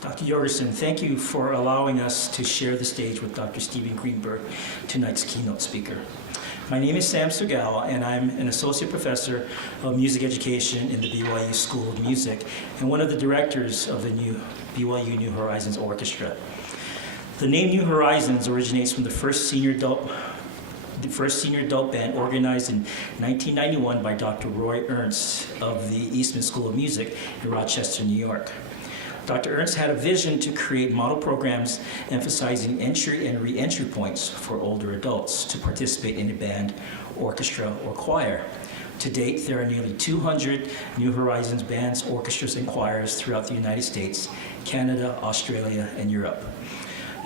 Dr. Jorgensen, thank you for allowing us to share the stage with Dr. Stephen Greenberg, tonight's keynote speaker. My name is Sam Segal, and I'm an associate professor of music education in the BYU School of Music and one of the directors of the new BYU New Horizons Orchestra. The name New Horizons originates from the first senior adult band organized in 1991 by Dr. Roy Ernst of the Eastman School of Music in Rochester, New York. Dr. Ernst had a vision to create model programs emphasizing entry and re-entry points for older adults to participate in a band, orchestra, or choir. To date, there are nearly 200 New Horizons bands, orchestras, and choirs throughout the United States, Canada, Australia, and Europe.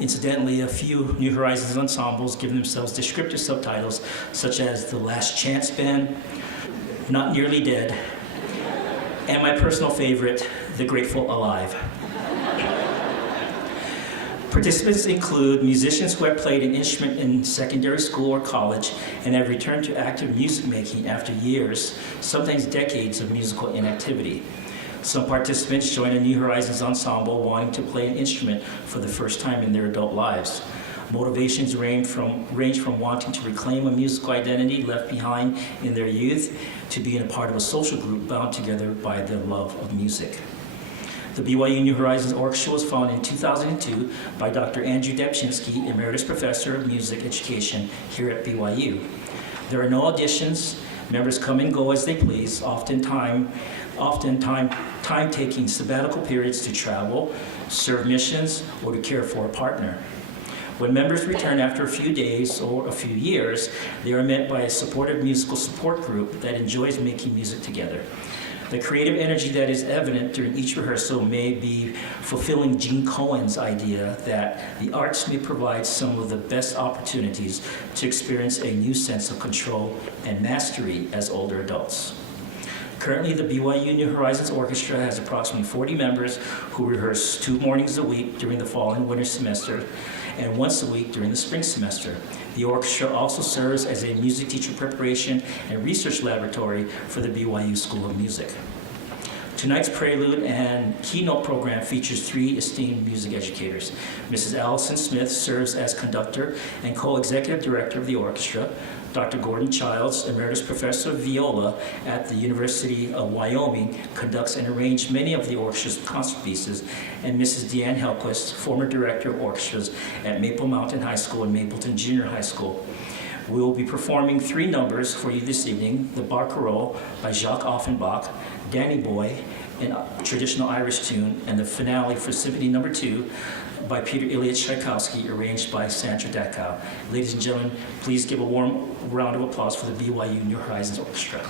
Incidentally, a few New Horizons ensembles give themselves descriptive subtitles such as the Last Chance Band, Not Nearly Dead, and my personal favorite, The Grateful Alive. Participants include musicians who have played an instrument in secondary school or college and have returned to active music making after years, sometimes decades, of musical inactivity. Some participants join a New Horizons ensemble wanting to play an instrument for the first time in their adult lives. Motivations range from wanting to reclaim a musical identity left behind in their youth to being a part of a social group bound together by their love of music. The BYU New Horizons Orchestra was founded in 2002 by Dr. Andrew Debczynski, Emeritus Professor of Music Education here at BYU. There are no auditions. Members come and go as they please, often taking sabbatical periods to travel, serve missions, or to care for a partner. When members return after a few days or a few years, they are met by a supportive musical support group that enjoys making music together. The creative energy that is evident during each rehearsal may be fulfilling Gene Cohen's idea that the arts may provide some of the best opportunities to experience a new sense of control and mastery as older adults. Currently, the BYU New Horizons Orchestra has approximately 40 members who rehearse 2 mornings a week during the fall and winter semester and once a week during the spring semester. The orchestra also serves as a music teacher preparation and research laboratory for the BYU School of Music. Tonight's prelude and keynote program features 3 esteemed music educators. Mrs. Allison Smith serves as conductor and co-executive director of the orchestra. Dr. Gordon Childs, Emeritus Professor of Viola at the University of Wyoming, conducts and arranges many of the orchestra's concert pieces, and Mrs. Deanne Helquist, former Director of Orchestras at Maple Mountain High School and Mapleton Junior High School. We will be performing 3 numbers for you this evening: the Barcarolle by Jacques Offenbach, Danny Boy, a traditional Irish tune, and the finale for Symphony No. 2 by Peter Ilyich Tchaikovsky, arranged by Sandra Dachau. Ladies and gentlemen, please give a warm round of applause for the BYU New Horizons Orchestra.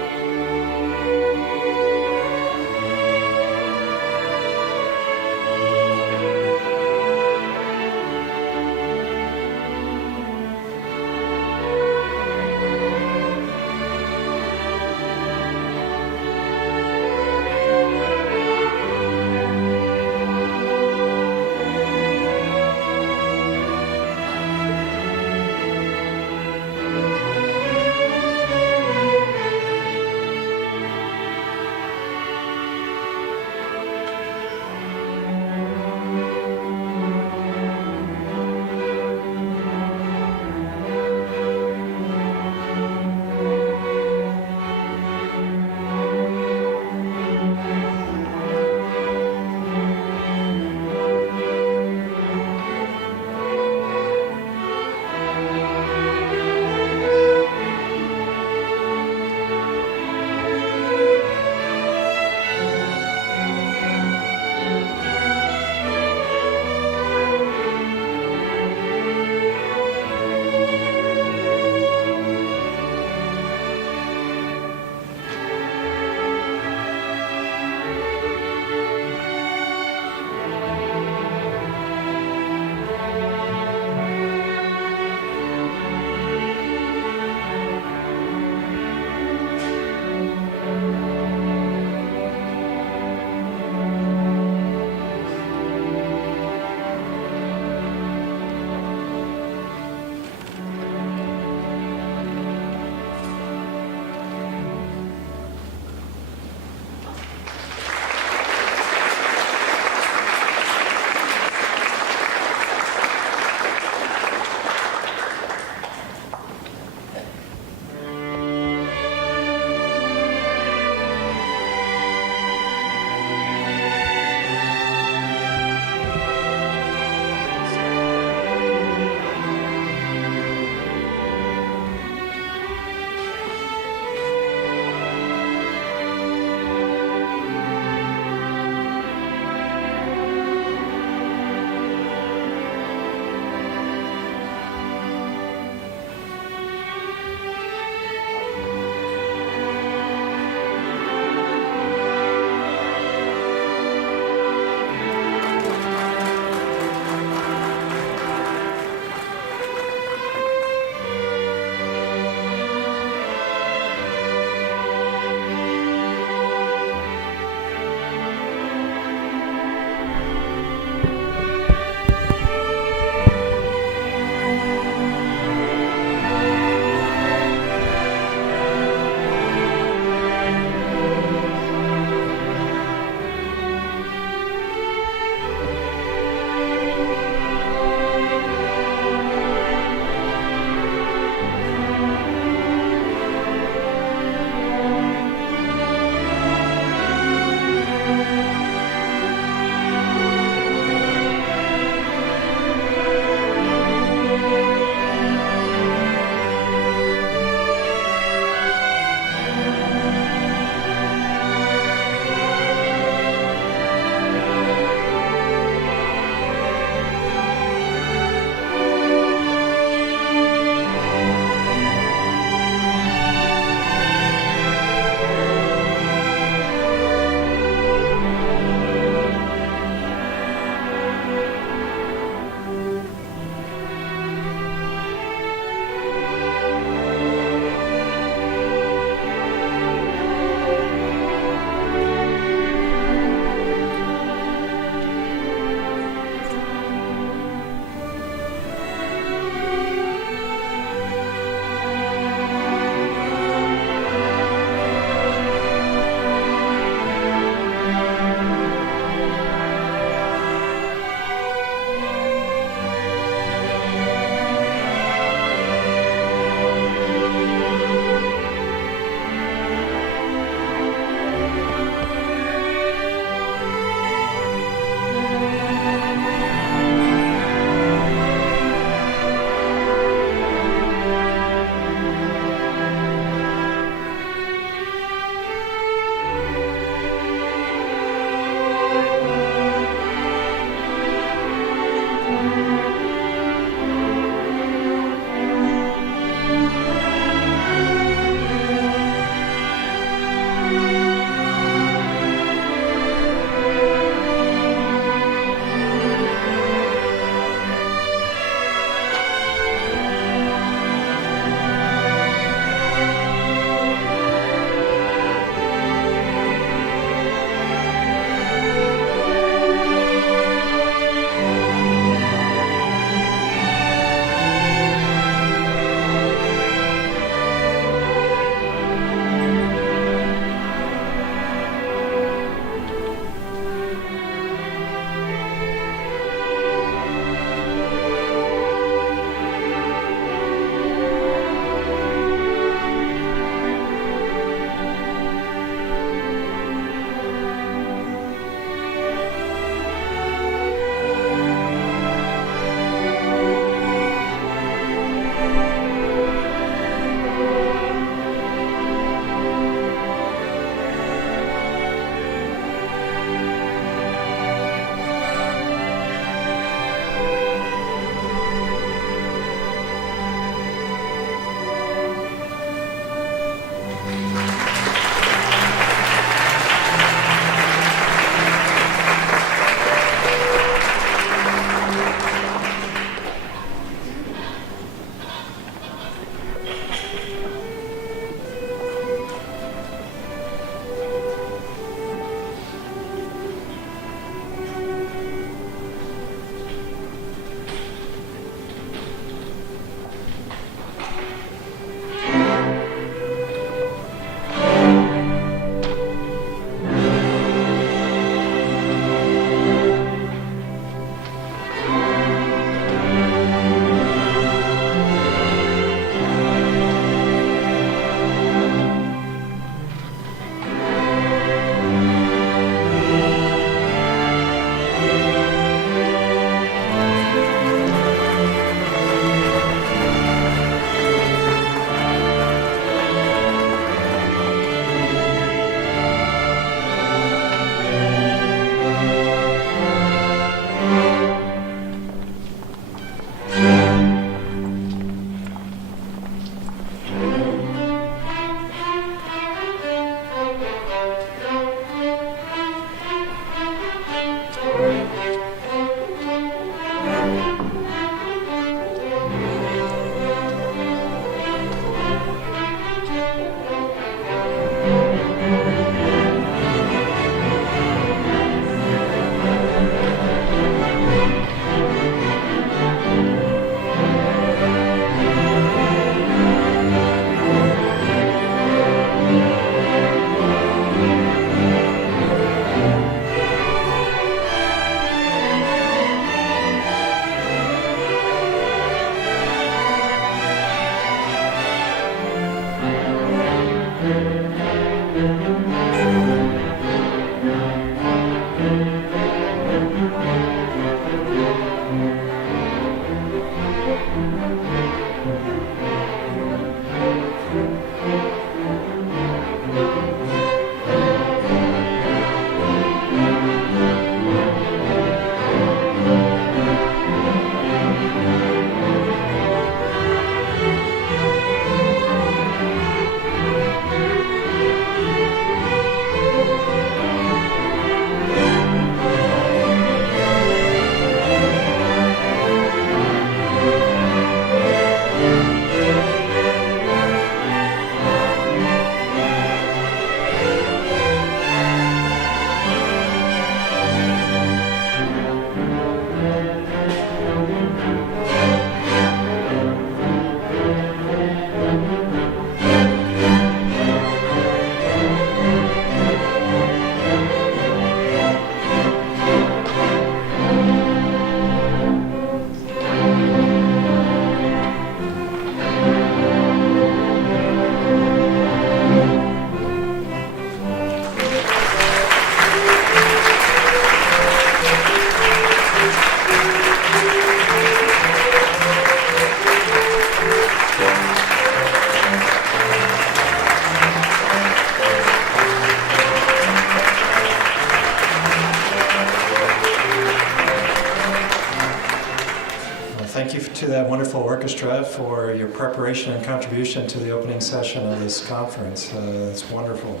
Thank you to that wonderful orchestra for your preparation and contribution to the opening session of this conference. It's wonderful.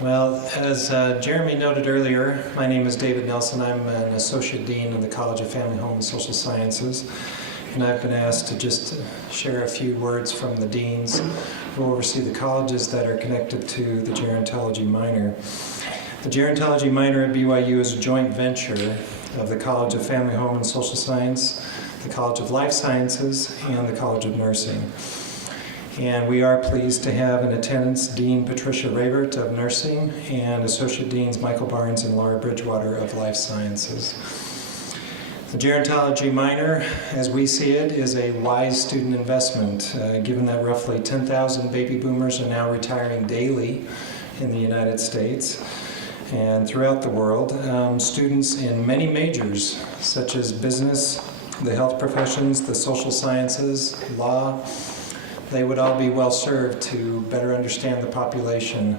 Well, as Jeremy noted earlier, my name is David Nelson. I'm an Associate Dean in the College of Family, Home, and Social Sciences. And I've been asked to just share a few words from the deans who oversee the colleges that are connected to the Gerontology minor. The Gerontology minor at BYU is a joint venture of the College of Family, Home, and Social Science, the College of Life Sciences, and the College of Nursing. And we are pleased to have in attendance Dean Patricia Rayvert of Nursing and Associate Deans Michael Barnes and Laura Bridgewater of Life Sciences. The Gerontology minor, as we see it, is a wise student investment, given that roughly 10,000 baby boomers are now retiring daily in the United States. And throughout the world, students in many majors, such as business, the health professions, the social sciences, law, they would all be well served to better understand the population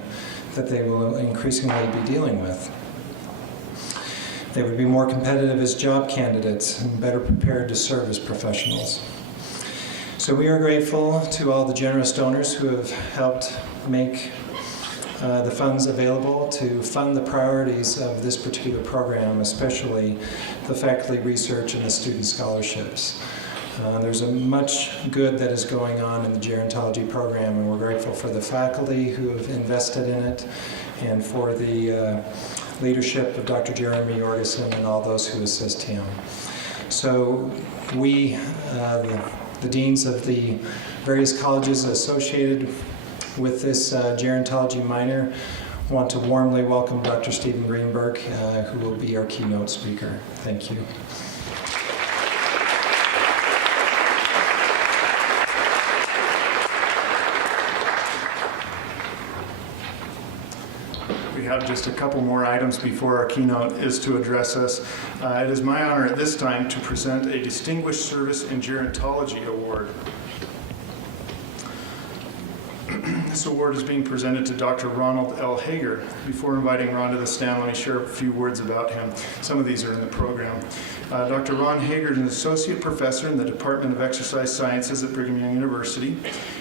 that they will increasingly be dealing with. They would be more competitive as job candidates and better prepared to serve as professionals. So we are grateful to all the generous donors who have helped make the funds available to fund the priorities of this particular program, especially the faculty research and the student scholarships. There's a much good that is going on in the Gerontology program, and we're grateful for the faculty who have invested in it and for the leadership of Dr. Jeremy Jorgensen and all those who assist him. So we, the deans of the various colleges associated with this Gerontology minor, want to warmly welcome Dr. Stephen Greenberg, who will be our keynote speaker. Thank you. We have just a couple more items before our keynote is to address us. It is my honor at this time to present a Distinguished Service in Gerontology Award. This award is being presented to Dr. Ronald L. Hager. Before inviting Ron to the stand, let me share a few words about him. Some of these are in the program. Dr. Ron Hager is an associate professor in the Department of Exercise Sciences at Brigham Young University.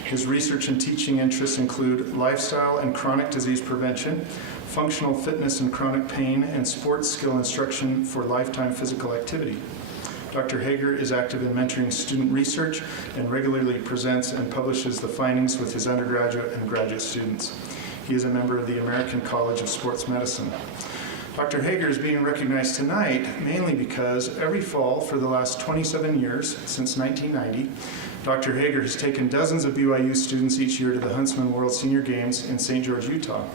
His research and teaching interests include lifestyle and chronic disease prevention, functional fitness and chronic pain, and sports skill instruction for lifetime physical activity. Dr. Hager is active in mentoring student research and regularly presents and publishes the findings with his undergraduate and graduate students. He is a member of the American College of Sports Medicine. Dr. Hager is being recognized tonight mainly because every fall for the last 27 years, since 1990, Dr. Hager has taken dozens of BYU students each year to the Huntsman World Senior Games in St. George, Utah.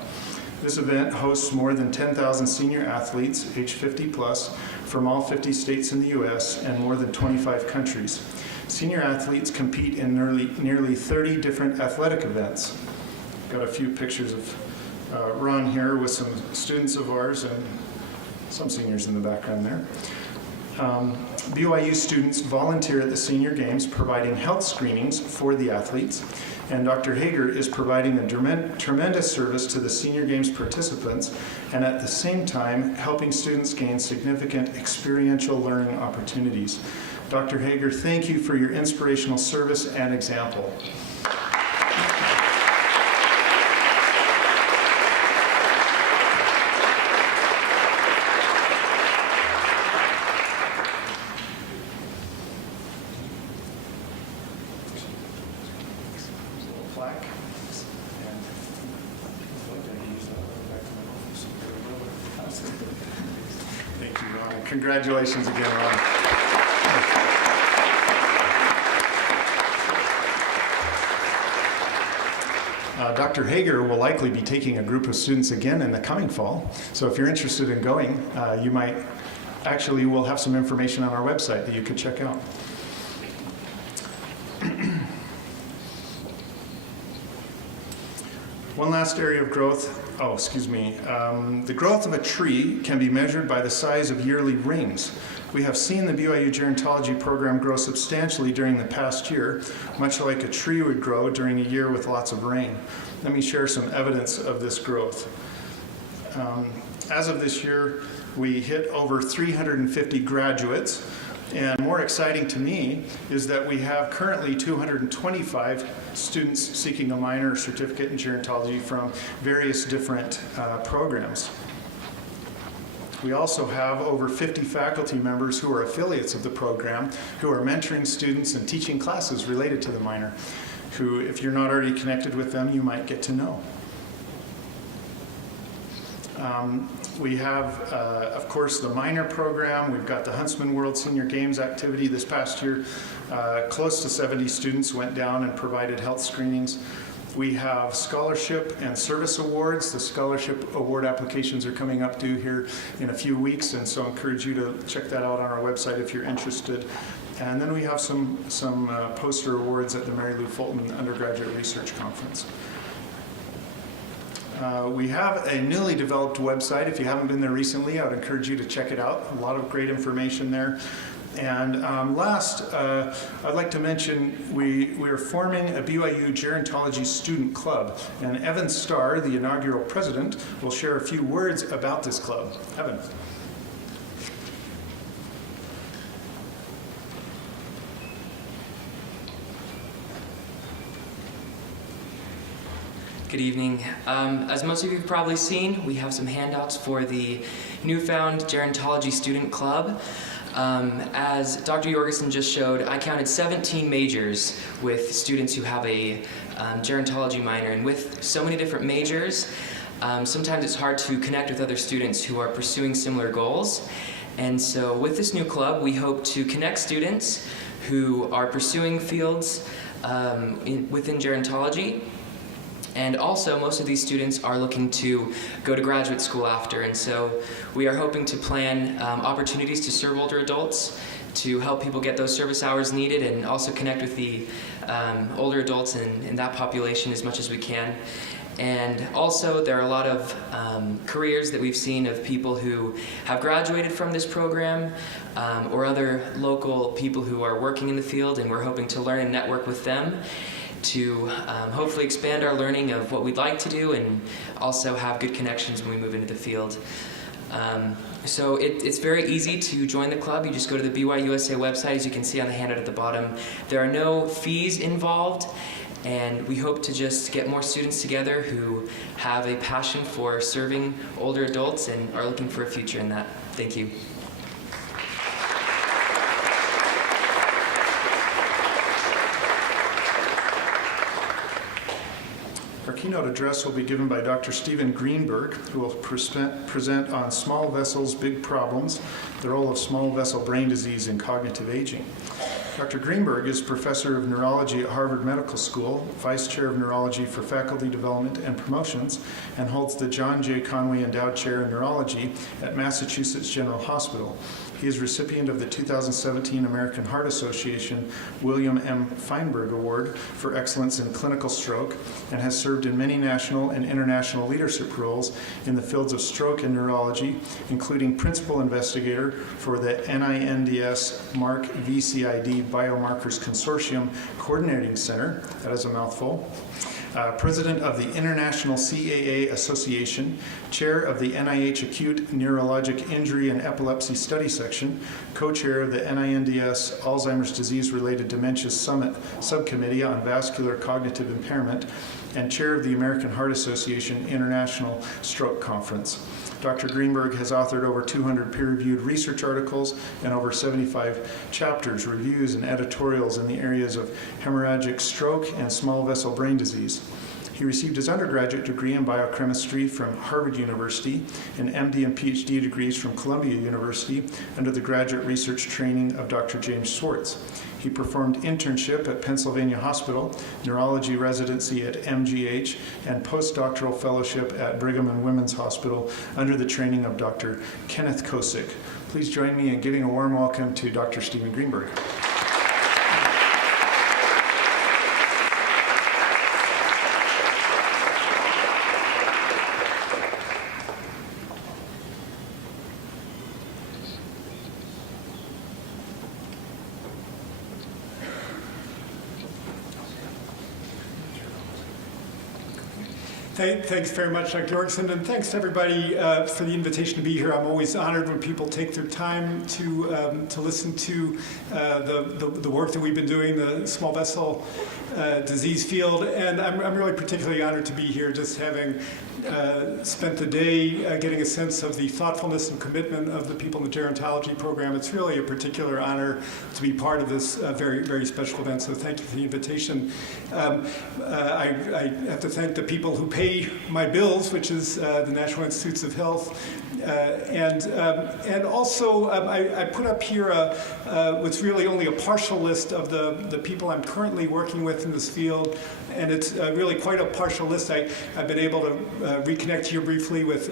This event hosts more than 10,000 senior athletes, age 50 plus, from all 50 states in the U.S. and more than 25 countries. Senior athletes compete in nearly 30 different athletic events. Got a few pictures of Ron here with some students of ours and some seniors in the background there. BYU students volunteer at the Senior Games providing health screenings for the athletes, and Dr. Hager is providing a tremendous service to the Senior Games participants and at the same time helping students gain significant experiential learning opportunities. Dr. Hager, thank you for your inspirational service and example. Thank you, Ron. Congratulations again, Ron. Dr. Hager will likely be taking a group of students again in the coming fall. So if you're interested in going, you might actually, we'll have some information on our website that you could check out. One last area of growth, the growth of a tree can be measured by the size of yearly rings. We have seen the BYU Gerontology program grow substantially during the past year, much like a tree would grow during a year with lots of rain. Let me share some evidence of this growth. As of this year, we hit over 350 graduates. And more exciting to me is that we have currently 225 students seeking a minor or certificate in gerontology from various different programs. We also have over 50 faculty members who are affiliates of the program who are mentoring students and teaching classes related to the minor, who, if you're not already connected with them, you might get to know. We have, of course, the minor program. We've got the Huntsman World Senior Games activity. This past year, close to 70 students went down and provided health screenings. We have scholarship and service awards. The scholarship award applications are coming up due here in a few weeks, and so I encourage you to check that out on our website if you're interested. And then we have some poster awards at the Mary Lou Fulton Undergraduate Research Conference. We have a newly developed website. If you haven't been there recently, I would encourage you to check it out. A lot of great information there. And last, I'd like to mention we are forming a BYU Gerontology Student Club. And Evan Starr, the inaugural president, will share a few words about this club. Evan. Good evening. As most of you have probably seen, we have some handouts for the newfound Gerontology Student Club. As Dr. Jorgensen just showed, I counted 17 majors with students who have a gerontology minor. And with so many different majors, sometimes it's hard to connect with other students who are pursuing similar goals. And so with this new club, we hope to connect students who are pursuing fields within gerontology. And also, most of these students are looking to go to graduate school after, and so we are hoping to plan opportunities to serve older adults, to help people get those service hours needed, and also connect with the older adults in that population as much as we can. And also, there are a lot of careers that we've seen of people who have graduated from this program or other local people who are working in the field, and we're hoping to learn and network with them to hopefully expand our learning of what we'd like to do and also have good connections when we move into the field. So it's very easy to join the club. You just go to the BYUSA website, as you can see on the handout at the bottom. There are no fees involved, and we hope to just get more students together who have a passion for serving older adults and are looking for a future in that. Thank you. Our keynote address will be given by Dr. Stephen Greenberg, who will present on small vessels, big problems, the role of small vessel brain disease in cognitive aging. Dr. Greenberg is professor of neurology at Harvard Medical School, vice chair of neurology for faculty development and promotions, and holds the John J. Conway Endowed Chair in Neurology at Massachusetts General Hospital. He is recipient of the 2017 American Heart Association William M. Feinberg Award for Excellence in Clinical Stroke and has served in many national and international leadership roles in the fields of stroke and neurology, including principal investigator for the NINDS MARC VCID Biomarkers Consortium Coordinating Center, that is a mouthful, President of the International CAA Association, Chair of the NIH Acute Neurologic Injury and Epilepsy Study Section, Co-Chair of the NINDS Alzheimer's Disease-Related Dementia Summit Subcommittee on Vascular Cognitive Impairment, and Chair of the American Heart Association International Stroke Conference. Dr. Greenberg has authored over 200 peer-reviewed research articles and over 75 chapters, reviews, and editorials in the areas of hemorrhagic stroke and small vessel brain disease. He received his undergraduate degree in biochemistry from Harvard University and MD and PhD degrees from Columbia University under the graduate research training of Dr. James Schwartz. He performed internship at Pennsylvania Hospital, neurology residency at MGH, and postdoctoral fellowship at Brigham and Women's Hospital under the training of Dr. Kenneth Kosick. Please join me in giving a warm welcome to Dr. Stephen Greenberg. Thanks very much, Dr. Jorgensen, and thanks to everybody for the invitation to be here. I'm always honored when people take their time to listen to the work that we've been doing, the small vessel disease field, and I'm really particularly honored to be here, just having spent the day getting a sense of the thoughtfulness and commitment of the people in the gerontology program. It's really a particular honor to be part of this very, very special event, so thank you for the invitation. I have to thank the people who pay my bills, which is the National Institutes of Health, and also I put up here what's really only a partial list of the people I'm currently working with in this field, and it's really quite a partial list. I've been able to reconnect here briefly with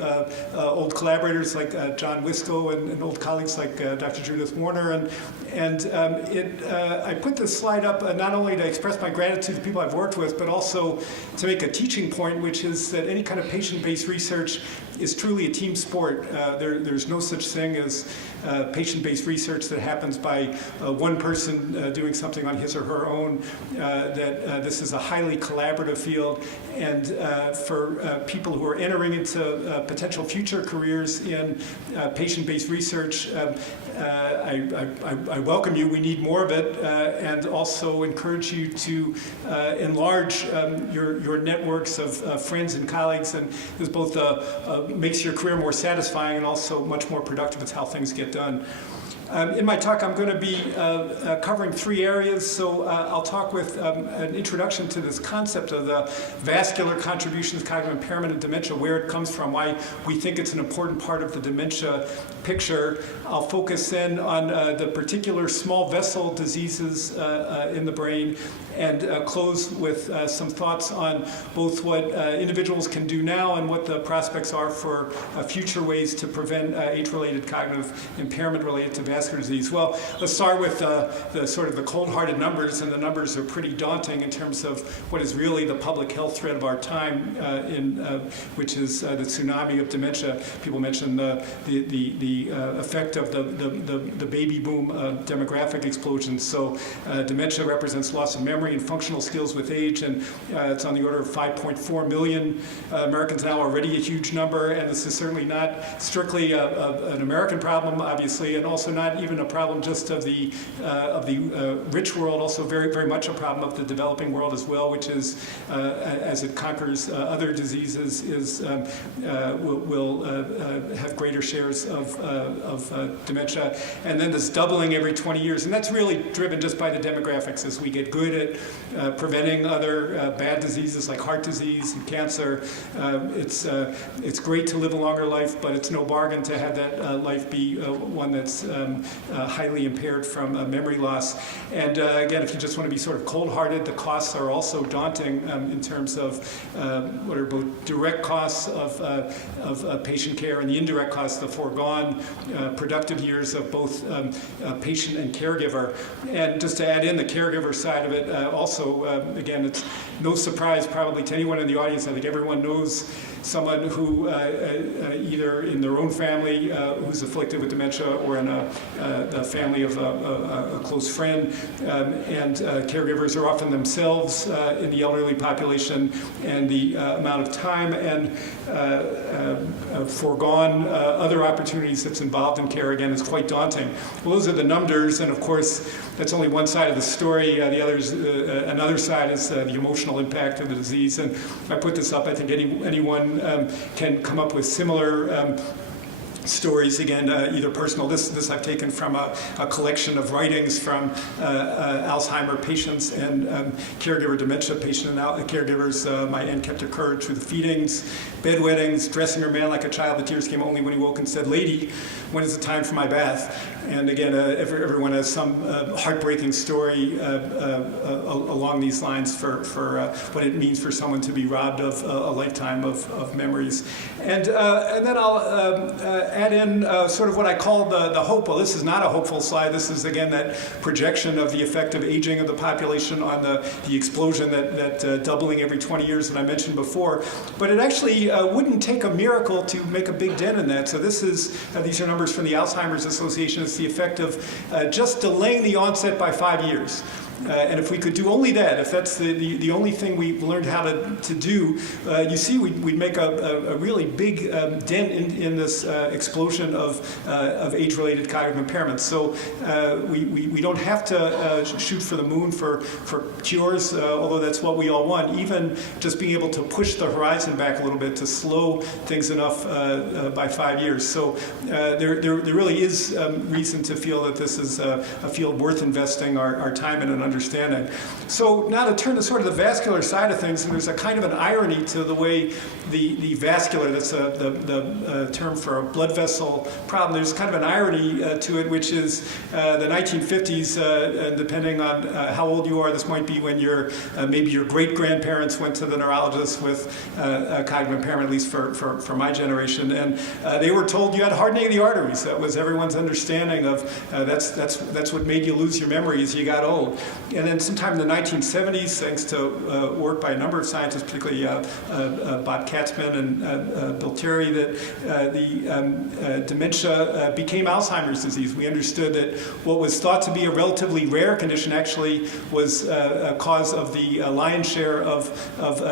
old collaborators like John Wisco and old colleagues like Dr. Judith Warner, and I put this slide up not only to express my gratitude to the people I've worked with, but also to make a teaching point, which is that any kind of patient-based research is truly a team sport. There's no such thing as patient-based research that happens by one person doing something on his or her own. That this is a highly collaborative field, and for people who are entering into potential future careers in patient-based research, I welcome you. We need more of it, and also encourage you to enlarge your networks of friends and colleagues, and this both makes your career more satisfying and also much more productive. It's how things get done. In my talk, I'm going to be covering three areas. So I'll talk with an introduction to this concept of the vascular contributions, cognitive impairment, and dementia, where it comes from, why we think it's an important part of the dementia picture. I'll focus then on the particular small vessel diseases in the brain, and close with some thoughts on both what individuals can do now and what the prospects are for future ways to prevent age-related cognitive impairment related to vascular disease. Well, let's start with the sort of the cold-hearted numbers, and the numbers are pretty daunting in terms of what is really the public health threat of our time, which is the tsunami of dementia. People mention the effect of the baby boom demographic explosion. So dementia represents loss of memory and functional skills with age, and it's on the order of 5.4 million Americans now, already a huge number, and this is certainly not strictly an American problem, obviously, and also not even a problem just of the rich world, also very, very much a problem of the developing world as well, which is, as it conquers other diseases, will have greater shares of dementia. And then this doubling every 20 years, and that's really driven just by the demographics. As we get good at preventing other bad diseases like heart disease and cancer, it's great to live a longer life, but it's no bargain to have that life be one that's highly impaired from memory loss. And again, if you just want to be sort of cold-hearted, the costs are also daunting in terms of what are both direct costs of patient care and the indirect costs, the foregone productive years of both patient and caregiver. And just to add in the caregiver side of it, also, again, it's no surprise probably to anyone in the audience. I think everyone knows someone who either in their own family who's afflicted with dementia or in a family of a close friend. And caregivers are often themselves in the elderly population, and the amount of time and foregone other opportunities that's involved in care, again, is quite daunting. Well, those are the numbers, and of course, that's only one side of the story. The other's, another side is the emotional impact of the disease. And I put this up. I think anyone can come up with similar stories, again, either personal. This I've taken from a collection of writings from Alzheimer patients and caregiver dementia patient and caregivers. My aunt kept her courage through the feedings, bedwettings, dressing her man like a child. The tears came only when he woke and said, "Lady, when is the time for my bath?" And again, everyone has some heartbreaking story along these lines for what it means for someone to be robbed of a lifetime of memories. And then I'll add in sort of what I call the hope. Well, this is not a hopeful slide. This is, again, that projection of the effect of aging of the population on the explosion, that doubling every 20 years that I mentioned before. But it actually wouldn't take a miracle to make a big dent in that. So this is, these are numbers from the Alzheimer's Association. It's the effect of just delaying the onset by 5 years. And if we could do only that, if that's the only thing we've learned how to do, you see we'd make a really big dent in this explosion of age-related cognitive impairments. So we don't have to shoot for the moon for cures, although that's what we all want. Even just being able to push the horizon back a little bit to slow things enough by 5 years. So there really is reason to feel that this is a field worth investing our time in and understanding. So now to turn to sort of the vascular side of things, and there's a kind of an irony to the way the vascular, that's the term for a blood vessel problem, there's kind of an irony to it, which is the 1950s, depending on how old you are, this might be when maybe your great-grandparents went to the neurologist with cognitive impairment, at least for my generation, and they were told you had hardening of the arteries. That was everyone's understanding of that's what made you lose your memory as you got old. And then sometime in the 1970s, thanks to work by a number of scientists, particularly Bob Katzman and Bill Terry, that the dementia became Alzheimer's disease. We understood that what was thought to be a relatively rare condition actually was a cause of the lion's share of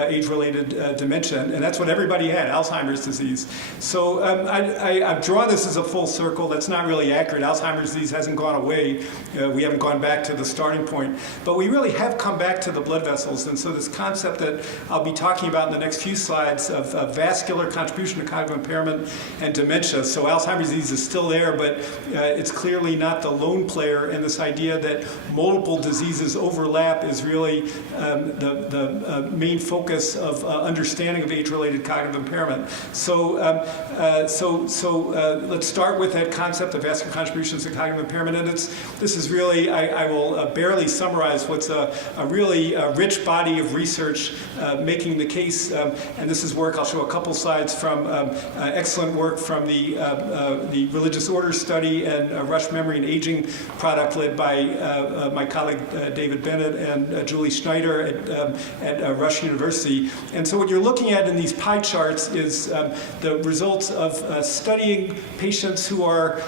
age-related dementia, and that's what everybody had, Alzheimer's disease. So I've drawn this as a full circle. That's not really accurate. Alzheimer's disease hasn't gone away. We haven't gone back to the starting point. But we really have come back to the blood vessels. And so this concept that I'll be talking about in the next few slides of vascular contribution to cognitive impairment and dementia. So Alzheimer's disease is still there, but it's clearly not the lone player. And this idea that multiple diseases overlap is really the main focus of understanding of age-related cognitive impairment. So let's start with that concept of vascular contributions to cognitive impairment. And this is really, I will barely summarize what's a really rich body of research making the case. And this is work, I'll show a couple slides from excellent work from the religious order study and Rush Memory and Aging product led by my colleague David Bennett and Julie Schneider at Rush University. And so what you're looking at in these pie charts is the results of studying patients who are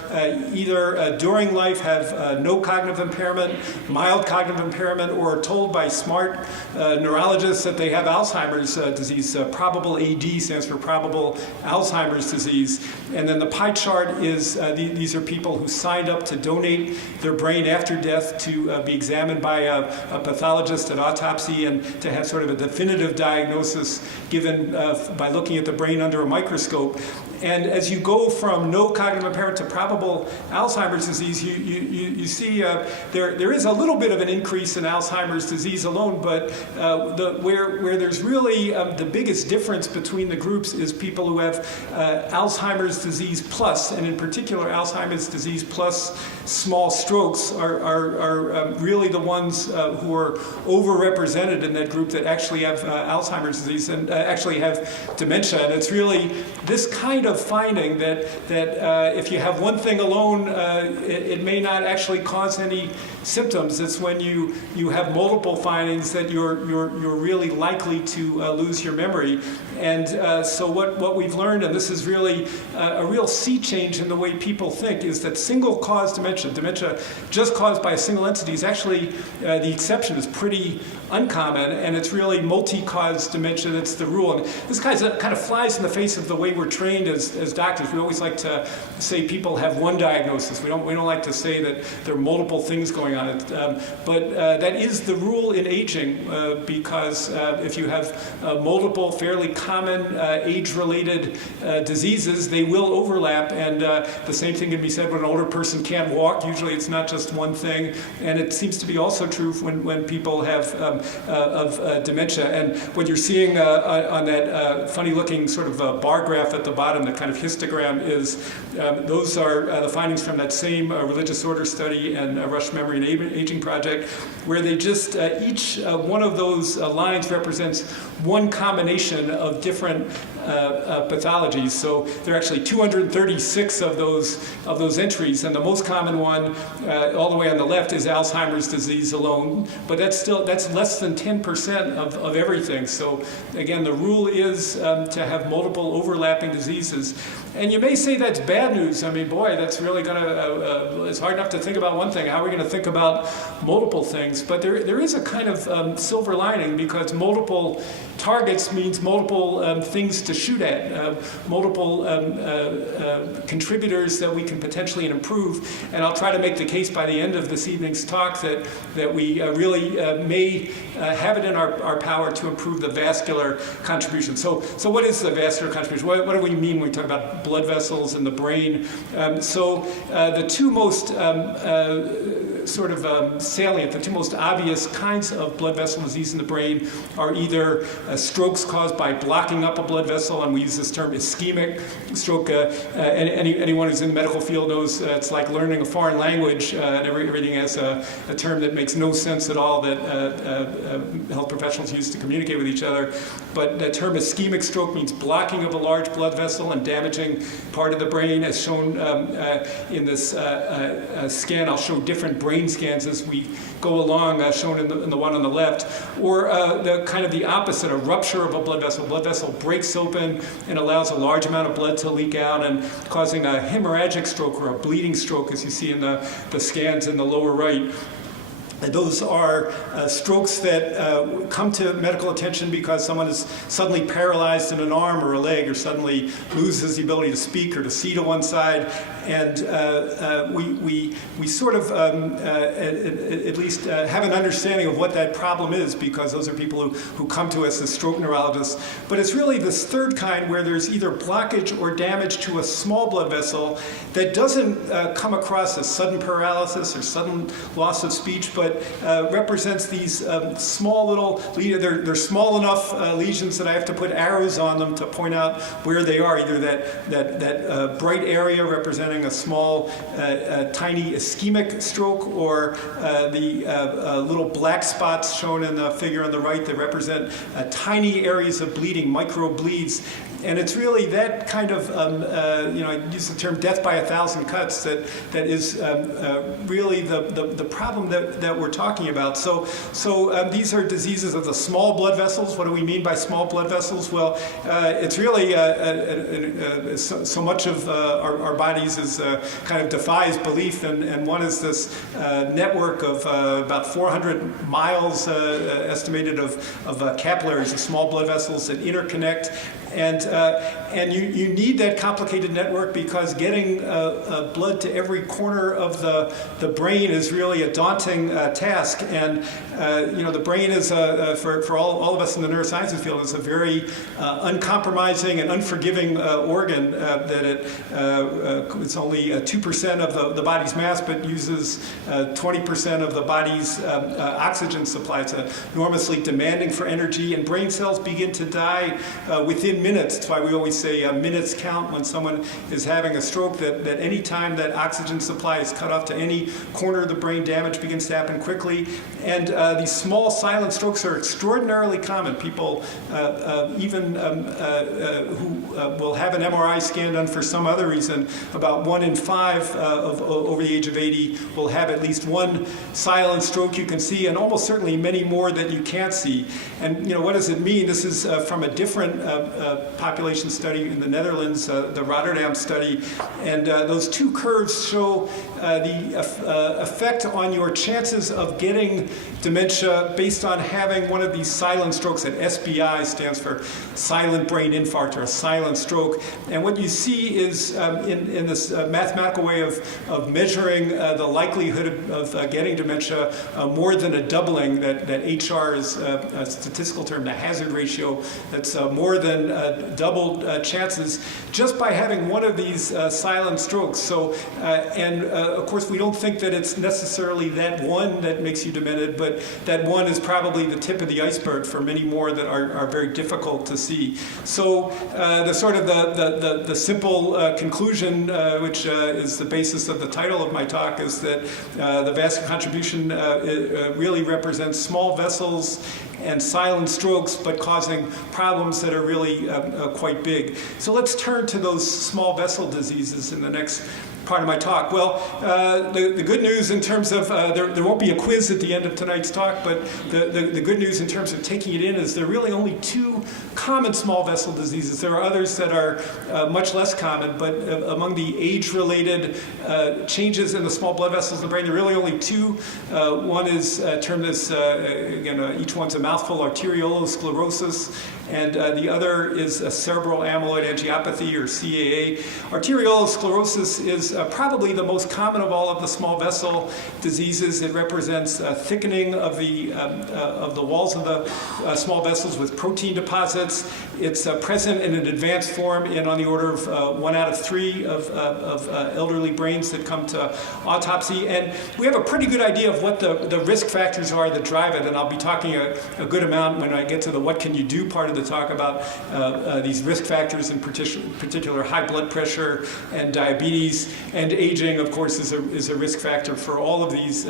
either during life have no cognitive impairment, mild cognitive impairment, or are told by smart neurologists that they have Alzheimer's disease. Probable AD stands for probable Alzheimer's disease. And then the pie chart is, these are people who signed up to donate their brain after death to be examined by a pathologist at autopsy and to have sort of a definitive diagnosis given by looking at the brain under a microscope. And as you go from no cognitive impairment to probable Alzheimer's disease, you see there is a little bit of an increase in Alzheimer's disease alone, but where there's really the biggest difference between the groups is people who have Alzheimer's disease plus, and in particular Alzheimer's disease plus small strokes are really the ones who are overrepresented in that group that actually have Alzheimer's disease and actually have dementia. And it's really this kind of finding that if you have one thing alone, it may not actually cause any symptoms. It's when you have multiple findings that you're really likely to lose your memory. And so what we've learned, and this is really a real sea change in the way people think, is that single-cause dementia just caused by a single entity is actually, the exception is pretty uncommon, and it's really multi-cause dementia that's the rule. And this kind of flies in the face of the way we're trained as doctors. We always like to say people have one diagnosis. We don't like to say that there are multiple things going on. But that is the rule in aging, because if you have multiple fairly common age-related diseases, they will overlap, and the same thing can be said when an older person can't walk. Usually it's not just one thing, and it seems to be also true when people have dementia. And what you're seeing on that funny-looking sort of bar graph at the bottom, the kind of histogram, is those are the findings from that same religious order study and Rush Memory and Aging Project, where they just, each one of those lines represents one combination of different pathologies. So there are actually 236 of those entries, and the most common one, all the way on the left, is Alzheimer's disease alone. But that's less than 10% of everything. So again, the rule is to have multiple overlapping diseases. And you may say that's bad news. I mean, boy, that's really going to, it's hard enough to think about one thing. How are we going to think about multiple things? But there is a kind of silver lining, because multiple targets means multiple things to shoot at, multiple contributors that we can potentially improve. And I'll try to make the case by the end of this evening's talk that we really may have it in our power to improve the vascular contribution. So what is the vascular contribution? What do we mean when we talk about blood vessels in the brain? The two most salient, the two most obvious kinds of blood vessel disease in the brain are either strokes caused by blocking up a blood vessel, and we use this term ischemic stroke. And anyone who's in the medical field knows it's like learning a foreign language, and everything has a term that makes no sense at all that health professionals use to communicate with each other. But the term ischemic stroke means blocking of a large blood vessel and damaging part of the brain, as shown in this scan. I'll show different brain scans as we go along, shown in the one on the left. Or the opposite, a rupture of a blood vessel. A blood vessel breaks open and allows a large amount of blood to leak out, and causing a hemorrhagic stroke or a bleeding stroke, as you see in the scans in the lower right. And those are strokes that come to medical attention because someone is suddenly paralyzed in an arm or a leg, or suddenly loses the ability to speak or to see to one side. And we sort of at least have an understanding of what that problem is, because those are people who come to us as stroke neurologists. But it's really this third kind, where there's either blockage or damage to a small blood vessel that doesn't come across as sudden paralysis or sudden loss of speech, but represents these small little, they're small enough lesions that I have to put arrows on them to point out where they are, either that bright area representing a small, tiny ischemic stroke, or the little black spots shown in the figure on the right that represent tiny areas of bleeding, micro bleeds. And it's really that kind of, I use the term death by 1,000 cuts that is really the problem that we're talking about. So these are diseases of the small blood vessels. What do we mean by small blood vessels? Well, it's really so much of our bodies is kind of defies belief, and one is this network of about 400 miles estimated of capillaries, of small blood vessels that interconnect. And you need that complicated network, because getting blood to every corner of the brain is really a daunting task. And the brain is, for all of us in the neurosciences field, is a very uncompromising and unforgiving organ. It's only 2% of the body's mass, but uses 20% of the body's oxygen supply. It's enormously demanding for energy, and brain cells begin to die within minutes. That's why we always say minutes count when someone is having a stroke, that any time that oxygen supply is cut off to any corner of the brain, damage begins to happen quickly. And these small silent strokes are extraordinarily common. People even who will have an MRI scan done for some other reason, about 1 in 5 over the age of 80 will have at least one silent stroke you can see, and almost certainly many more that you can't see. And what does it mean? This is from a different population study in the Netherlands, the Rotterdam study, and those two curves show the effect on your chances of getting dementia based on having one of these silent strokes. That SBI stands for silent brain infarct, or a silent stroke. And what you see is in this mathematical way of measuring the likelihood of getting dementia, more than a doubling. That HR is a statistical term, the hazard ratio. That's more than doubled chances just by having one of these silent strokes. So, of course, we don't think that it's necessarily that one that makes you demented, but that one is probably the tip of the iceberg for many more that are very difficult to see. So the sort of the simple conclusion, which is the basis of the title of my talk, is that the vascular contribution really represents small vessels and silent strokes, but causing problems that are really quite big. So let's turn to those small vessel diseases in the next part of my talk. Well, the good news in terms of, there won't be a quiz at the end of tonight's talk, but the good news in terms of taking it in is there are really only 2 common small vessel diseases. There are others that are much less common, but among the age-related changes in the small blood vessels in the brain, there are really only 2. One is termed as, again, each one's a mouthful, arteriolosclerosis, and the other is a cerebral amyloid angiopathy, or CAA. Arteriolosclerosis is probably the most common of all of the small vessel diseases. It represents thickening of the walls of the small vessels with protein deposits. It's present in an advanced form in on the order of 1 out of 3 of elderly brains that come to autopsy. And we have a pretty good idea of what the risk factors are that drive it, and I'll be talking a good amount when I get to the what can you do part of the talk about these risk factors, in particular high blood pressure and diabetes, and aging, of course, is a risk factor for all of these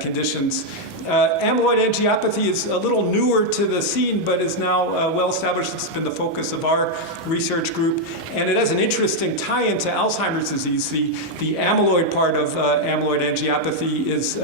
conditions. Amyloid angiopathy is a little newer to the scene, but is now well established. It's been the focus of our research group, and it has an interesting tie into Alzheimer's disease. The amyloid part of amyloid angiopathy is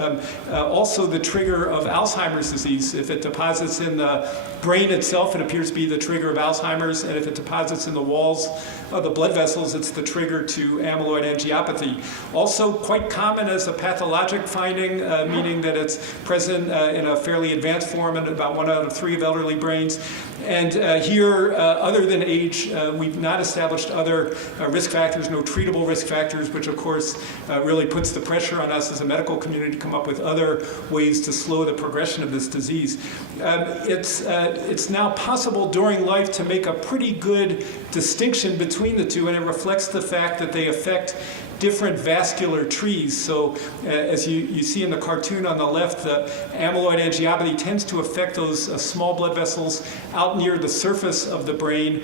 also the trigger of Alzheimer's disease. If it deposits in the brain itself, it appears to be the trigger of Alzheimer's, and if it deposits in the walls of the blood vessels, it's the trigger to amyloid angiopathy. Also quite common as a pathologic finding, meaning that it's present in a fairly advanced form in about 1 out of 3 of elderly brains. And here, other than age, we've not established other risk factors, no treatable risk factors, which of course really puts the pressure on us as a medical community to come up with other ways to slow the progression of this disease. It's now possible during life to make a pretty good distinction between the two, and it reflects the fact that they affect different vascular trees. So as you see in the cartoon on the left, the amyloid angiopathy tends to affect those small blood vessels out near the surface of the brain,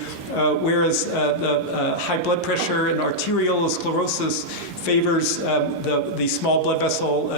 whereas the high blood pressure and arteriolosclerosis favors the small blood vessel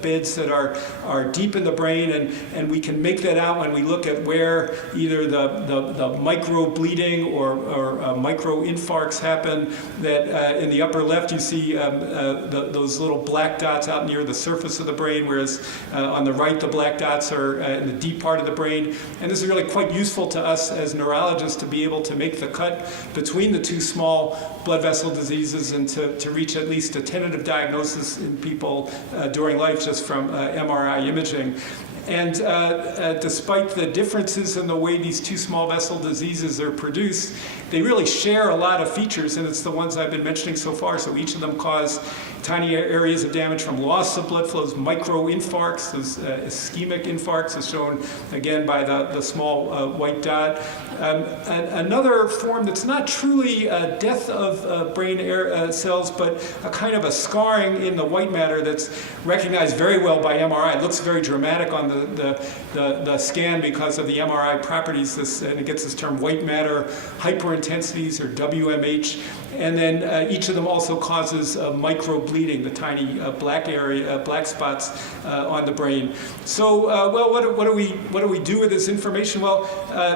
beds that are deep in the brain, and we can make that out when we look at where either the micro bleeding or micro infarcts happen. That in the upper left you see those little black dots out near the surface of the brain, whereas on the right the black dots are in the deep part of the brain. And this is really quite useful to us as neurologists to be able to make the cut between the 2 small blood vessel diseases and to reach at least a tentative diagnosis in people during life just from MRI imaging. And despite the differences in the way these two small vessel diseases are produced, they really share a lot of features, and it's the ones I've been mentioning so far. So each of them cause tiny areas of damage from loss of blood flows, microinfarcts, those ischemic infarcts as shown again by the small white dot. Another form that's not truly a death of brain cells, but a kind of a scarring in the white matter that's recognized very well by MRI. It looks very dramatic on the scan because of the MRI properties, and it gets this term white matter hyperintensities, or WMH. And then each of them also causes microbleeding, the tiny black spots on the brain. So, well, what do we do with this information? Well,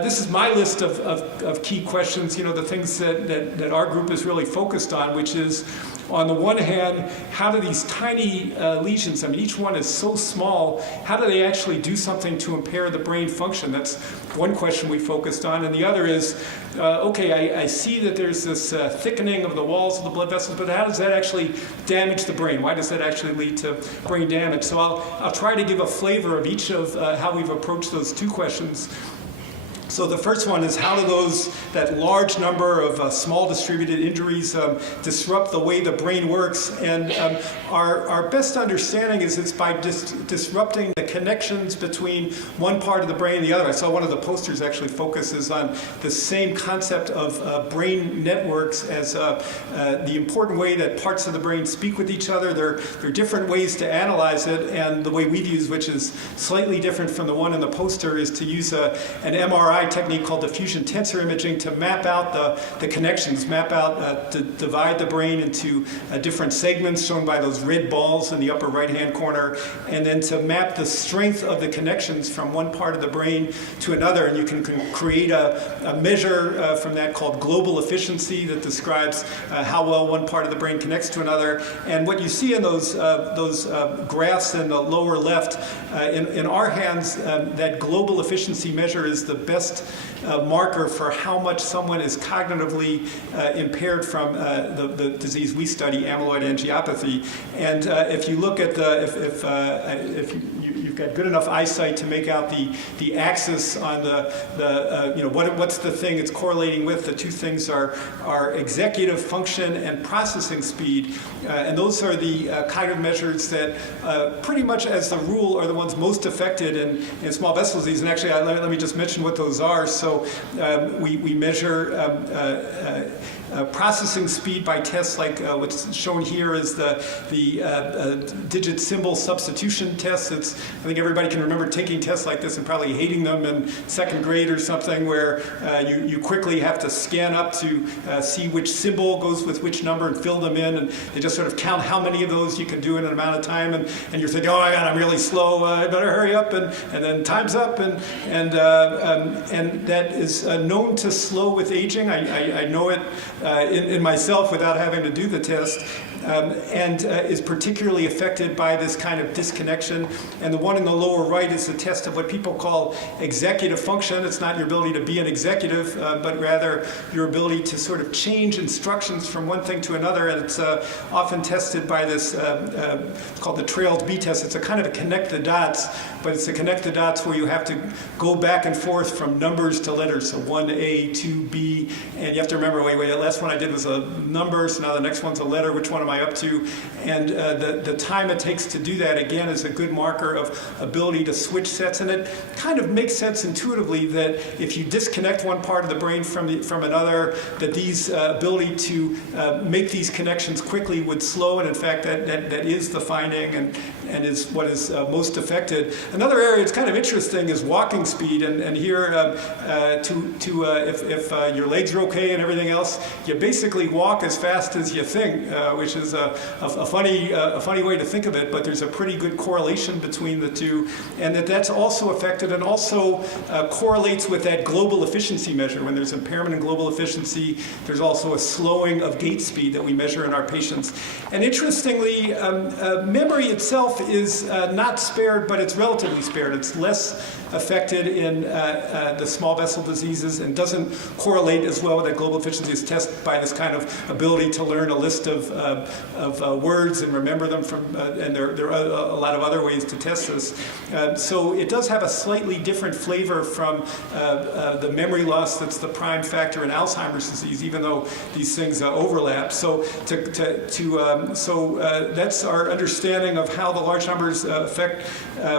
this is my list of key questions. The things that our group is really focused on, which is, on the one hand, how do these tiny lesions, each one is so small, how do they actually do something to impair the brain function? That's one question we focused on. And the other is, okay, I see that there's this thickening of the walls of the blood vessels, but how does that actually damage the brain? Why does that actually lead to brain damage? So I'll try to give a flavor of each of how we've approached those two questions. So the first one is, how do that large number of small distributed injuries disrupt the way the brain works? And our best understanding is it's by disrupting the connections between one part of the brain and the other. I saw one of the posters actually focuses on the same concept of brain networks as the important way that parts of the brain speak with each other. There are different ways to analyze it, and the way we've used, which is slightly different from the one in the poster, is to use an MRI technique called diffusion tensor imaging to map out the connections, to divide the brain into different segments shown by those red balls in the upper right-hand corner, and then to map the strength of the connections from one part of the brain to another. And you can create a measure from that called global efficiency that describes how well one part of the brain connects to another. And what you see in those graphs in the lower left, in our hands, that global efficiency measure is the best marker for how much someone is cognitively impaired from the disease we study, amyloid angiopathy. And if you look at if you've got good enough eyesight to make out the axis on what's the thing it's correlating with, the two things are executive function and processing speed. And those are the cognitive measures that pretty much as the rule are the ones most affected in small vessel disease. And actually, let me just mention what those are. So we measure processing speed by tests like what's shown here is the digit symbol substitution test. I think everybody can remember taking tests like this and probably hating them in second grade or something, where you quickly have to scan up to see which symbol goes with which number and fill them in, and they just sort of count how many of those you can do in an amount of time, and you're thinking, oh my God, I'm really slow, I better hurry up, and then time's up, and that is known to slow with aging. I know it in myself without having to do the test, and is particularly affected by this kind of disconnection. And the one in the lower right is a test of what people call executive function. It's not your ability to be an executive, but rather your ability to sort of change instructions from one thing to another. And it's often tested by this, it's called the trailed B test. It's a kind of a connect the dots, but it's a connect the dots where you have to go back and forth from numbers to letters. So 1A, 2B, and you have to remember, wait, the last one I did was a number, so now the next one's a letter. Which one am I up to? And the time it takes to do that, again, is a good marker of ability to switch sets. And it kind of makes sense intuitively that if you disconnect one part of the brain from another, that these ability to make these connections quickly would slow. And in fact, that is the finding and is what is most affected. Another area that's kind of interesting is walking speed. And here, if your legs are okay and everything else, you basically walk as fast as you think, which is a funny way to think of it, but there's a pretty good correlation between the two, and that's also affected and also correlates with that global efficiency measure. When there's impairment in global efficiency, there's also a slowing of gait speed that we measure in our patients. And interestingly, memory itself is not spared, but it's relatively spared. It's less affected in the small vessel diseases and doesn't correlate as well with that global efficiency as tested by this kind of ability to learn a list of words and remember them from, and there are a lot of other ways to test this. atherosclerosis. So it does have a slightly different flavor from the memory loss that's the prime factor in Alzheimer's disease, even though these things overlap. So that's our understanding of how the large numbers affect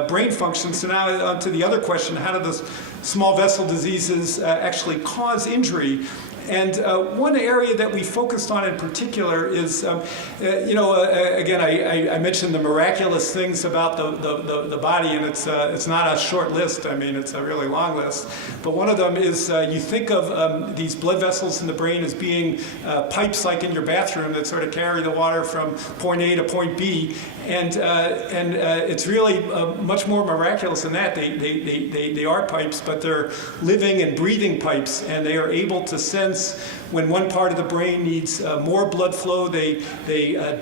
brain function. So now on to the other question: how do the small vessel diseases actually cause injury? And one area that we focused on in particular is, again, I mentioned the miraculous things about the body, and it's not a short list. I mean, it's a really long list. But one of them is you think of these blood vessels in the brain as being pipes like in your bathroom that sort of carry the water from point A to point B. And it's really much more miraculous than that. They are pipes, but they're living and breathing pipes, and they are able to sense when one part of the brain needs more blood flow. They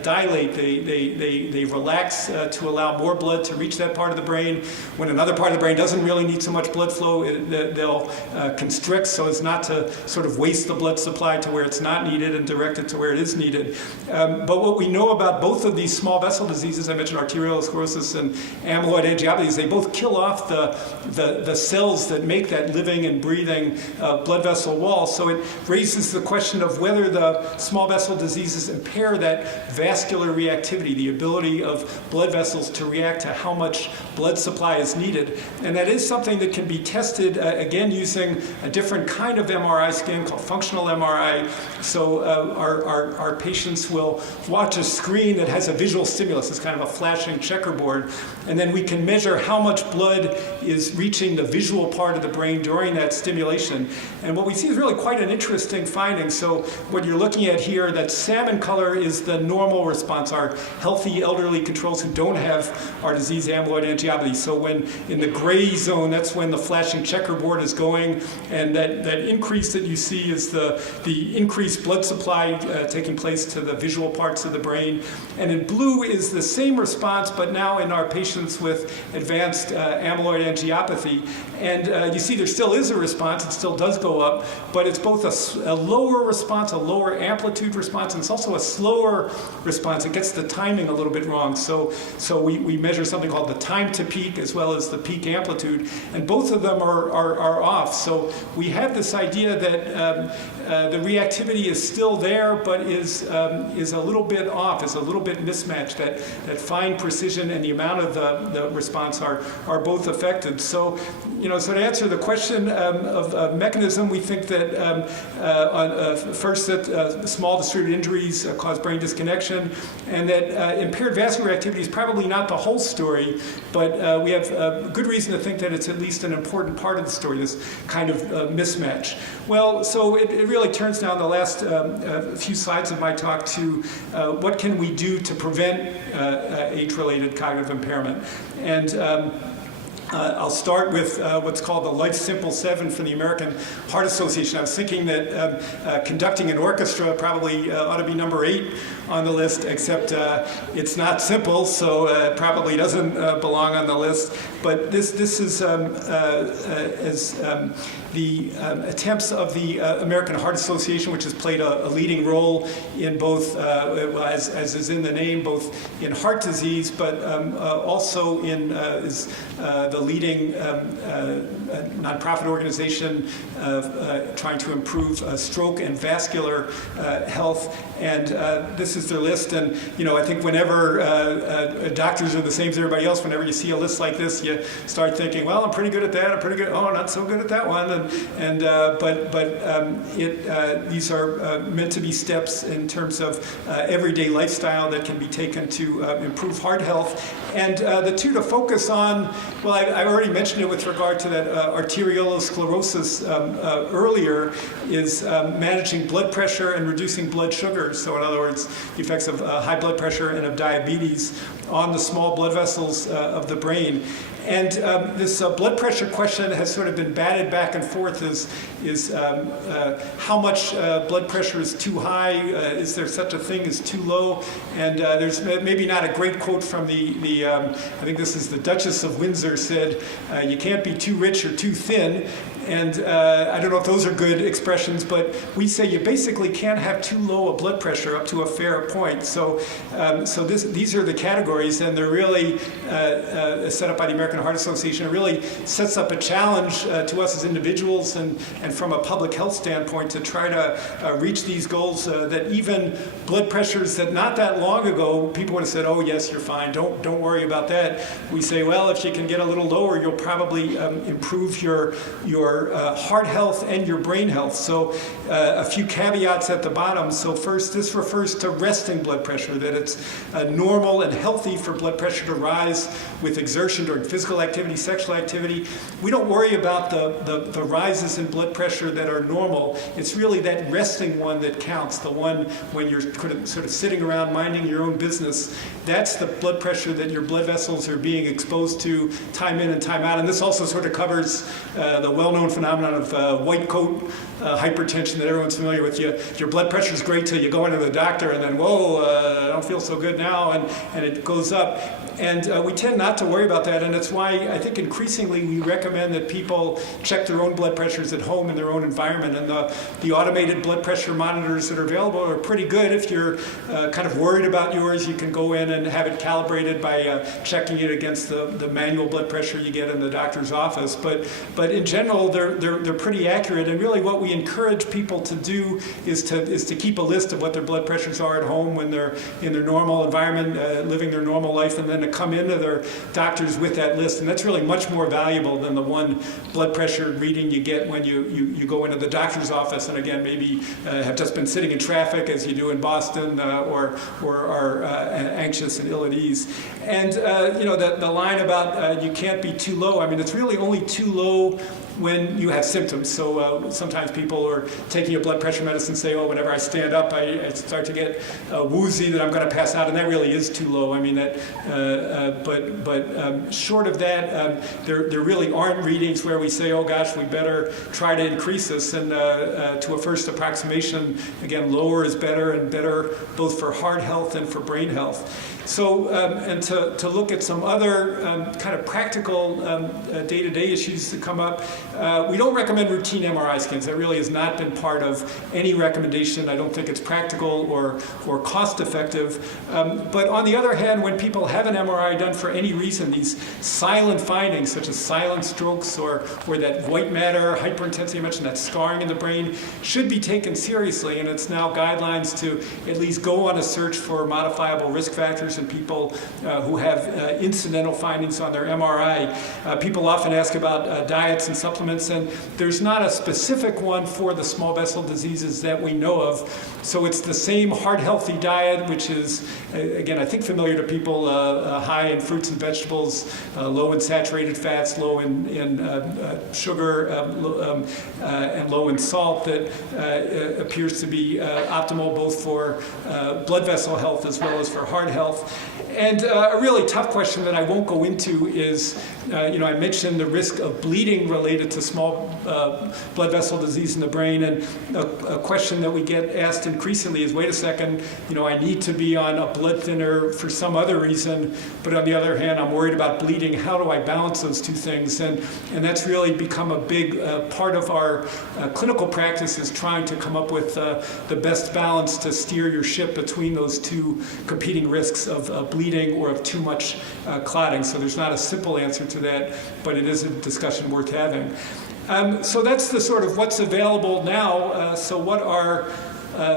dilate, they relax to allow more blood to reach that part of the brain. When another part of the brain doesn't really need so much blood flow, they'll constrict so as not to sort of waste the blood supply to where it's not needed and direct it to where it is needed. But what we know about both of these small vessel diseases, I mentioned arteriolosclerosis and amyloid angiopathies, they both kill off the cells that make that living and breathing blood vessel wall. So it raises the question of whether the small vessel diseases impair that vascular reactivity, the ability of blood vessels to react to how much blood supply is needed. And that is something that can be tested, again, using a different kind of MRI scan called functional MRI. So our patients will watch a screen that has a visual stimulus. It's kind of a flashing checkerboard. And then we can measure how much blood is reaching the visual part of the brain during that stimulation. And what we see is really quite an interesting finding. So what you're looking at here, that salmon color is the normal response, our healthy elderly controls who don't have our disease amyloid angiopathy. So when in the gray zone, that's when the flashing checkerboard is going, and that increase that you see is the increased blood supply taking place to the visual parts of the brain. And in blue is the same response, but now in our patients with advanced amyloid angiopathy. And you see there still is a response, it still does go up, but it's both a lower response, a lower amplitude response, and it's also a slower response. It gets the timing a little bit wrong. So we measure something called the time to peak as well as the peak amplitude, and both of them are off. So we have this idea that the reactivity is still there, but is a little bit off, is a little bit mismatched. That fine precision and the amount of the response are both affected. So so to answer the question of mechanism, we think that first that small distributed injuries cause brain disconnection, and that impaired vascular activity is probably not the whole story, but we have good reason to think that it's at least an important part of the story, this kind of mismatch. Well, so it really turns now in the last few slides of my talk to what can we do to prevent age-related cognitive impairment. And I'll start with what's called the Life Simple 7 from the American Heart Association. I was thinking that conducting an orchestra probably ought to be number 8 on the list, except it's not simple, so it probably doesn't belong on the list. But this is the attempts of the American Heart Association, which has played a leading role in both, as is in the name, both in heart disease, but also in is the leading nonprofit organization trying to improve stroke and vascular health. And this is their list. And I think whenever doctors are the same as everybody else, whenever you see a list like this, you start thinking, well, I'm pretty good at that. I'm pretty good. Oh, not so good at that one. But these are meant to be steps in terms of everyday lifestyle that can be taken to improve heart health. And the two to focus on, well, I already mentioned it with regard to that arteriolosclerosis earlier, is managing blood pressure and reducing blood sugars. So in other words, the effects of high blood pressure and of diabetes on the small blood vessels of the brain. And this blood pressure question has sort of been batted back and forth. Is how much blood pressure is too high? Is there such a thing as too low? And there's maybe not a great quote from I think this is the Duchess of Windsor said, you can't be too rich or too thin. And I don't know if those are good expressions, but we say you basically can't have too low a blood pressure up to a fair point. So, these are the categories, and they're really set up by the American Heart Association. It really sets up a challenge to us as individuals and from a public health standpoint to try to reach these goals that even blood pressures that not that long ago people would have said, oh yes, you're fine, don't worry about that. We say, well, if you can get a little lower, you'll probably improve your heart health and your brain health. So a few caveats at the bottom. So first, this refers to resting blood pressure, that it's normal and healthy for blood pressure to rise with exertion during physical activity, sexual activity. We don't worry about the rises in blood pressure that are normal. It's really that resting one that counts, the one when you're sort of sitting around minding your own business. That's the blood pressure that your blood vessels are being exposed to time in and time out. And this also sort of covers the well-known phenomenon of white coat hypertension that everyone's familiar with. Your blood pressure is great till you go into the doctor, and then, whoa, I don't feel so good now, and it goes up. And we tend not to worry about that, and it's why I think increasingly we recommend that people check their own blood pressures at home in their own environment. And the automated blood pressure monitors that are available are pretty good. If you're kind of worried about yours, you can go in and have it calibrated by checking it against the manual blood pressure you get in the doctor's office. But in general, they're pretty accurate. And really, what we encourage people to do is to keep a list of what their blood pressures are at home when they're in their normal environment, living their normal life, and then to come into their doctors with that list. And that's really much more valuable than the one blood pressure reading you get when you go into the doctor's office, and again, maybe have just been sitting in traffic as you do in Boston, or are anxious and ill at ease. And the line about you can't be too low, I mean, it's really only too low when you have symptoms. So sometimes people are taking a blood pressure medicine, say, oh, whenever I stand up, I start to get woozy, that I'm going to pass out, and that really is too low. I mean, but short of that, there really aren't readings where we say, oh gosh, we better try to increase this. And to a first approximation, again, lower is better, and better both for heart health and for brain health. So, and to look at some other kind of practical day-to-day issues that come up, we don't recommend routine MRI scans. That really has not been part of any recommendation. I don't think it's practical or cost-effective. But on the other hand, when people have an MRI done for any reason, these silent findings, such as silent strokes or that white matter, hyperintensity, I mentioned that scarring in the brain, should be taken seriously. And it's now guidelines to at least go on a search for modifiable risk factors in people who have incidental findings on their MRI. People often ask about diets and supplements, and there's not a specific one for the small vessel diseases that we know of. So it's the same heart-healthy diet, which is, again, I think familiar to people, high in fruits and vegetables, low in saturated fats, low in sugar, and low in salt, that appears to be optimal both for blood vessel health as well as for heart health. And a really tough question that I won't go into is, I mentioned the risk of bleeding related to small blood vessel disease in the brain, and a question that we get asked increasingly is, wait a second, I need to be on a blood thinner for some other reason, but on the other hand, I'm worried about bleeding. How do I balance those two things? And that's really become a big part of our clinical practice, is trying to come up with the best balance to steer your ship between those two competing risks of bleeding or of too much clotting. So there's not a simple answer to that, but it is a discussion worth having. So that's the sort of what's available now. So what are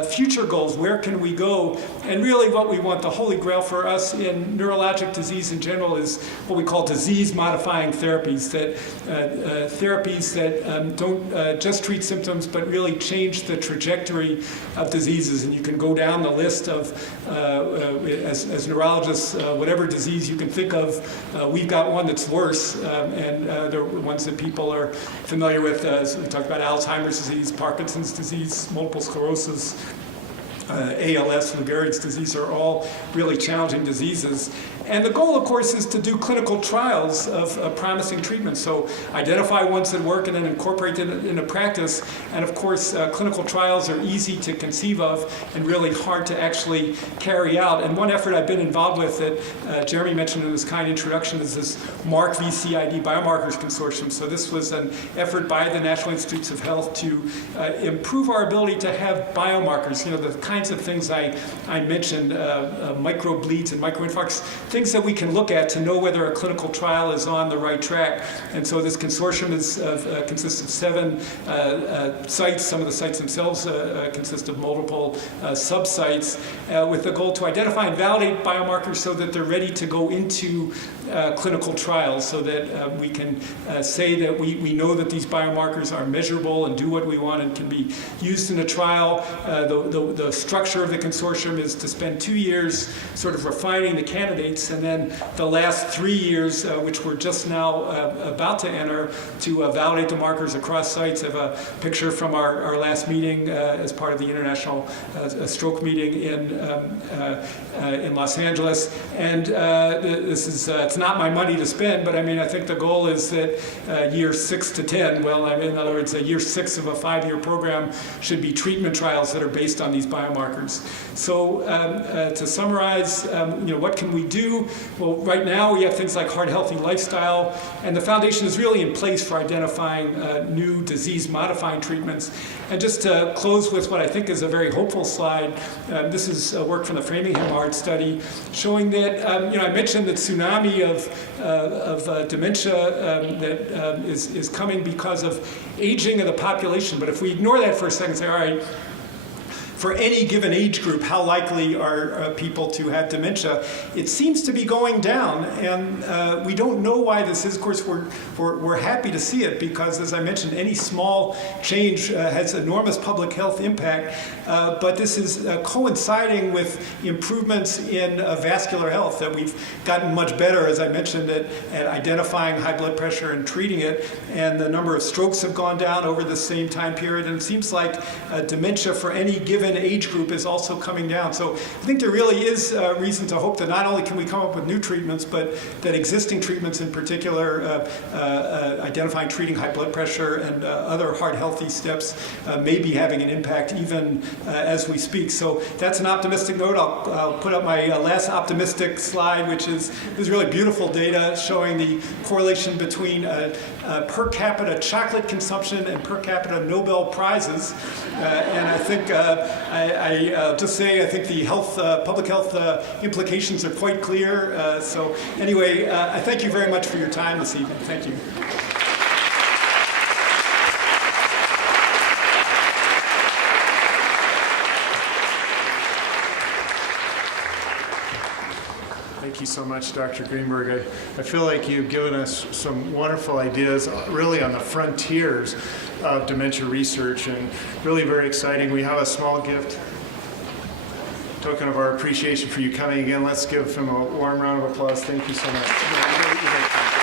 future goals? Where can we go? And really what we want, the holy grail for us in neurologic disease in general, is what we call disease-modifying therapies, that don't just treat symptoms, but really change the trajectory of diseases. And you can go down the list of, as neurologists, whatever disease you can think of, we've got one that's worse, and they're ones that people are familiar with. So we talked about Alzheimer's disease, Parkinson's disease, multiple sclerosis, ALS, Lou Gehrig's disease are all really challenging diseases. And the goal, of course, is to do clinical trials of promising treatments. So identify ones that work and then incorporate them into practice. And of course, clinical trials are easy to conceive of and really hard to actually carry out. And one effort I've been involved with that Jeremy mentioned in his kind introduction is this MARC VCID Biomarkers Consortium. So this was an effort by the National Institutes of Health to improve our ability to have biomarkers, the kinds of things I mentioned, microbleeds and microinfarcts, things that we can look at to know whether a clinical trial is on the right track. And so this consortium consists of 7 sites. Some of the sites themselves consist of multiple sub-sites with the goal to identify and validate biomarkers so that they're ready to go into clinical trials, so that we can say that we know that these biomarkers are measurable and do what we want and can be used in a trial. The structure of the consortium is to spend 2 years sort of refining the candidates, and then the last 3 years, which we're just now about to enter, to validate the markers across sites. I have a picture from our last meeting as part of the International Stroke meeting in Los Angeles. And this is it's not my money to spend, but I think the goal is that year 6 to 10, in other words, year 6 of a 5-year program should be treatment trials that are based on these biomarkers. So to summarize, what can we do? Well, right now we have things like heart healthy lifestyle, and the foundation is really in place for identifying new disease-modifying treatments. And just to close with what I think is a very hopeful slide, this is work from the Framingham Heart Study showing that, I mentioned that tsunami of dementia that is coming because of aging of the population. But if we ignore that for a second and say, all right, for any given age group, how likely are people to have dementia? It seems to be going down, and we don't know why this is. Of course, we're happy to see it because, as I mentioned, any small change has enormous public health impact, but this is coinciding with improvements in vascular health, that we've gotten much better, as I mentioned, at identifying high blood pressure and treating it, and the number of strokes have gone down over the same time period, and it seems like dementia for any given age group is also coming down. So I think there really is reason to hope that not only can we come up with new treatments, but that existing treatments, in particular identifying treating high blood pressure and other heart healthy steps, may be having an impact even as we speak. So that's an optimistic note. I'll put up my last optimistic slide, which is really beautiful data showing the correlation between per capita chocolate consumption and per capita Nobel Prizes. And I think I just say I think the public health implications are quite clear. So anyway, I thank you very much for your time this evening. Thank you. Thank you so much, Dr. Greenberg. I feel like you've given us some wonderful ideas really on the frontiers of dementia research, and really very exciting. We have a small gift, token of our appreciation for you coming again. Let's give him a warm round of applause. Thank you so much.